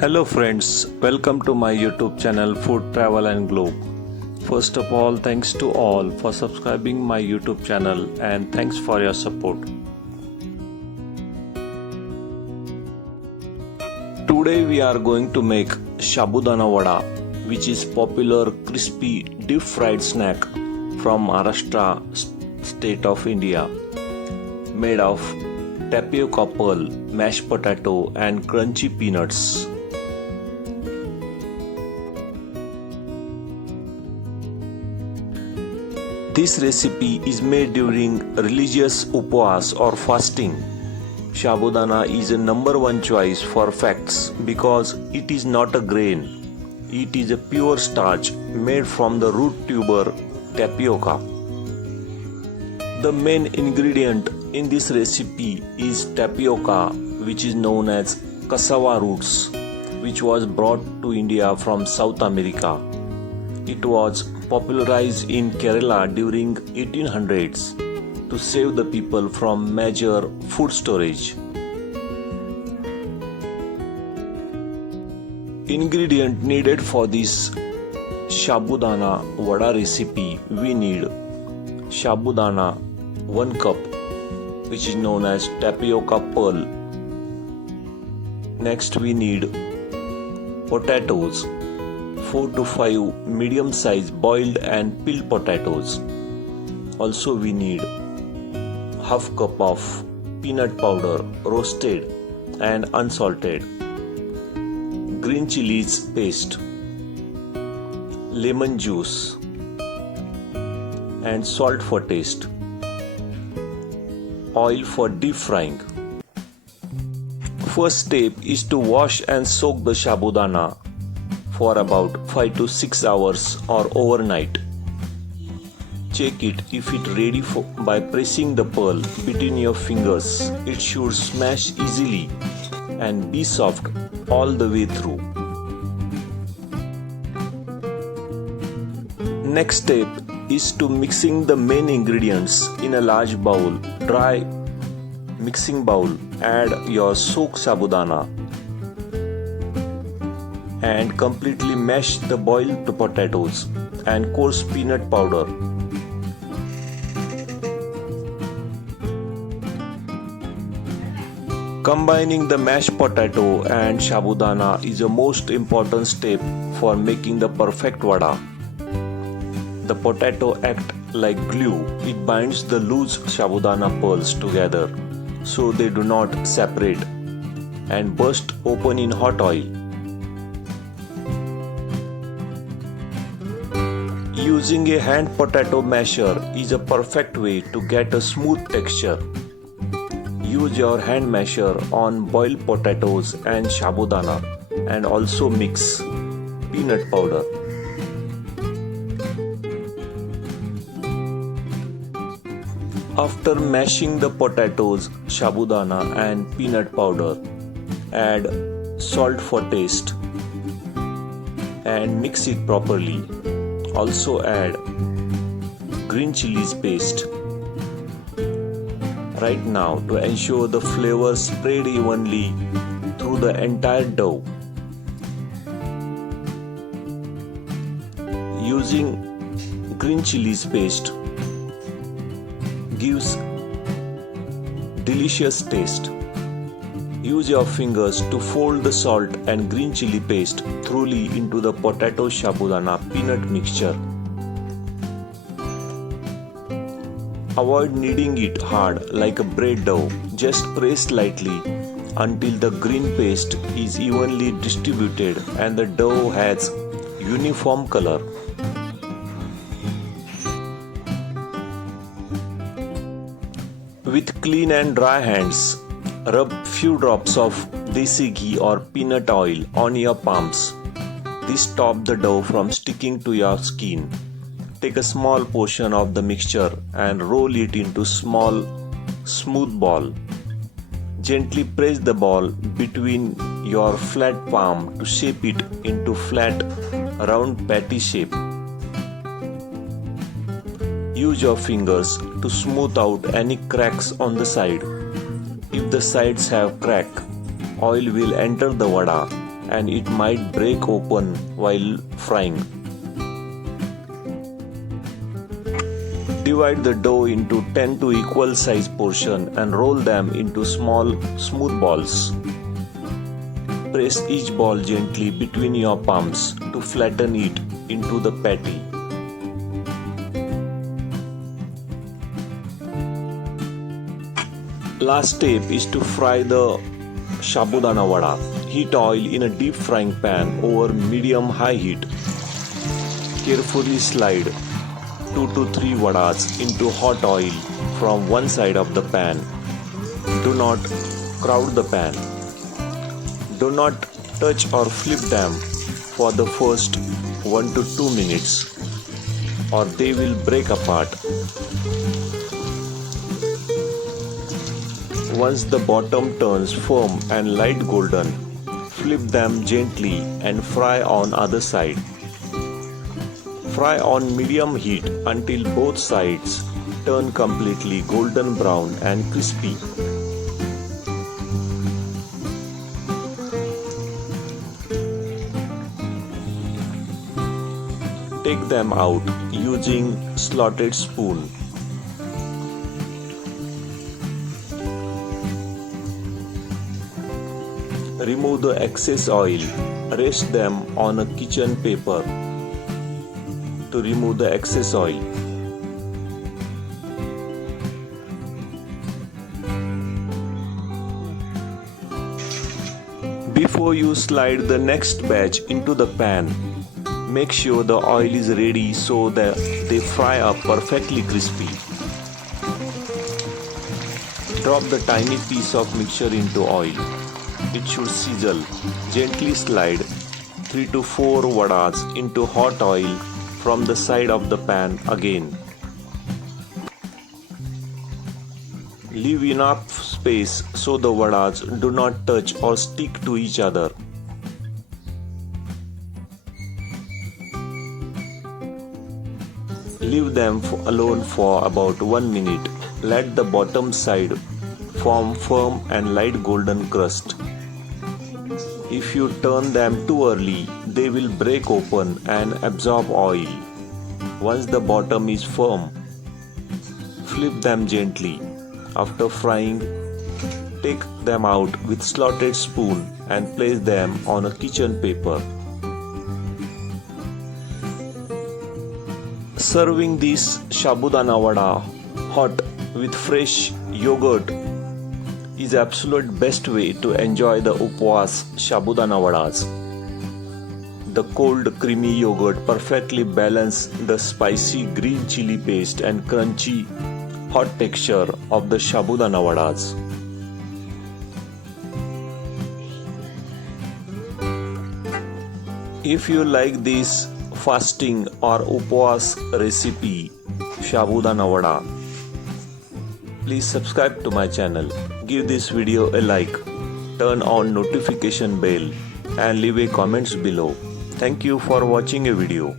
Hello friends, welcome to my YouTube channel Food Travel and Globe. First of all, thanks to all for subscribing my YouTube channel and thanks for your support. Today we are going to make Sabudana Vada, which is popular crispy deep fried snack from Maharashtra state of India, made of tapioca pearl, mashed potato and crunchy peanuts. This recipe is made during religious Upvas or fasting. Sabudana is a number one choice for facts because it is not a grain. It is a pure starch made from the root tuber tapioca. The main ingredient in this recipe is tapioca, which is known as cassava roots, which was brought to India from South America. It was popularized in Kerala during 1800s to save the people from major food shortage. Ingredient needed for this Sabudana Vada recipe: we need Sabudana 1 cup, which is known as tapioca pearl. Next we need potatoes, 4 to 5 medium size boiled and peeled potatoes. Also we need half cup of peanut powder, roasted and unsalted, green chilies paste, lemon juice and salt for taste, oil for deep frying. First step is to wash and soak the sabudana for about 5 to 6 hours or overnight. Check it if it ready by pressing the pearl between your fingers. It should smash easily and be soft all the way through. Next step is to mixing the main ingredients in a large bowl. Dry mixing bowl, add your soaked sabudana and completely mash the boiled potatoes and coarse peanut powder. Combining the mashed potato and sabudana is a most important step for making the perfect vada. The potato acts like glue. It binds the loose sabudana pearls together so they do not separate and burst open in hot oil. Using a hand potato masher is a perfect way to get a smooth texture. Use your hand masher on boiled potatoes and sabudana and also mix peanut powder. After mashing the potatoes, sabudana and peanut powder, add salt for taste and mix it properly. Also add green chilies paste. Right now, to ensure the flavor spread evenly through the entire dough. Using green chilies paste gives delicious taste. Use your fingers to fold the salt and green chili paste thoroughly into the potato sabudana peanut mixture. Avoid kneading it hard like a bread dough. Just press lightly until the green paste is evenly distributed and the dough has uniform color. With clean and dry hands, rub few drops of desi ghee or peanut oil on your palms. This stops the dough from sticking to your skin. Take a small portion of the mixture and roll it into small, smooth ball. Gently press the ball between your flat palm to shape it into flat, round patty shape. Use your fingers to smooth out any cracks on the side. If the sides have crack, oil will enter the vada and it might break open while frying. Divide the dough into 10 to equal size portions and roll them into small, smooth balls. Press each ball gently between your palms to flatten it into the patty. Last step is to fry the Sabudana Vada. Heat oil in a deep frying pan over medium-high heat. Carefully slide 2 to 3 vadas into hot oil from one side of the pan. Do not crowd the pan. Do not touch or flip them for the first 1 to 2 minutes or they will break apart. Once the bottom turns firm and light golden, flip them gently and fry on other side. Fry on medium heat until both sides turn completely golden brown and crispy. Take them out using slotted spoon. Remove the excess oil. Rest them on a kitchen paper to remove the excess oil. Before you slide the next batch into the pan, make sure the oil is ready so that they fry up perfectly crispy. Drop the tiny piece of mixture into oil. It should sizzle. Gently slide 3 to 4 vadas into hot oil from the side of the pan again. Leave enough space so the vadas do not touch or stick to each other. Leave them alone for about 1 minute. Let the bottom side form firm and light golden crust. If you turn them too early, they will break open and absorb oil. Once the bottom is firm, flip them gently. After frying, take them out with slotted spoon and place them on a kitchen paper. Serving this Sabudana Vada hot with fresh yogurt is absolute best way to enjoy the Upvas Sabudana Vadas. The cold creamy yogurt perfectly balances the spicy green chili paste and crunchy hot texture of the Sabudana Vadas. If you like this fasting or Upvas recipe Sabudana Vada, please subscribe to my channel. Give this video a like, turn on notification bell and leave a comments below. Thank you for watching a video.